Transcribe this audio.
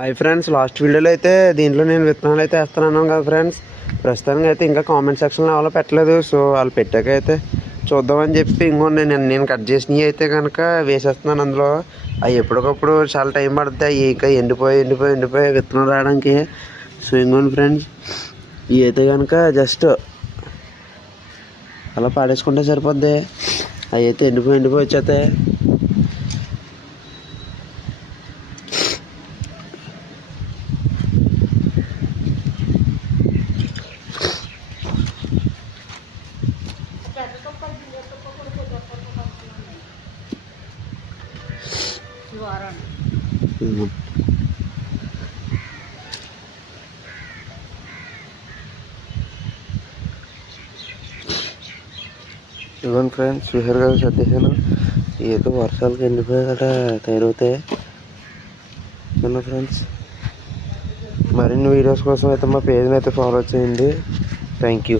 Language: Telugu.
హాయ్ ఫ్రెండ్స్, లాస్ట్ వీడియోలో అయితే దీంట్లో నేను విత్తనాలు అయితే వేస్తున్నాను కదా ఫ్రెండ్స్. ప్రస్తుతానికి అయితే ఇంకా కామెంట్ సెక్షన్లో ఎవరో పెట్టలేదు. సో వాళ్ళు పెట్టాక అయితే చూద్దామని చెప్పి నేను కట్ చేసినవి అయితే కనుక వేసేస్తున్నాను అందులో. అవి ఎప్పటికప్పుడు చాలా టైం పడుతుంది. అవి ఇంకా ఎండిపోయి విత్తనం రావడానికి. సో ఇంకోండి ఫ్రెండ్స్, ఇవి అయితే కనుక జస్ట్ అలా పాడేసుకుంటే సరిపోద్ది. అవి అయితే ఎండిపోయి వచ్చేస్తాయి. ఇవ్వండి ఫ్రెండ్స్, చూసారు కదా సర్దేశాను. ఏదో వర్షాలకు ఎండిపోయి గట్రా తయారవుతాయి కదా ఫ్రెండ్స్. మరిన్ని వీడియోస్ కోసం అయితే మా పేజ్ని అయితే ఫాలో చేయండి. Thank you.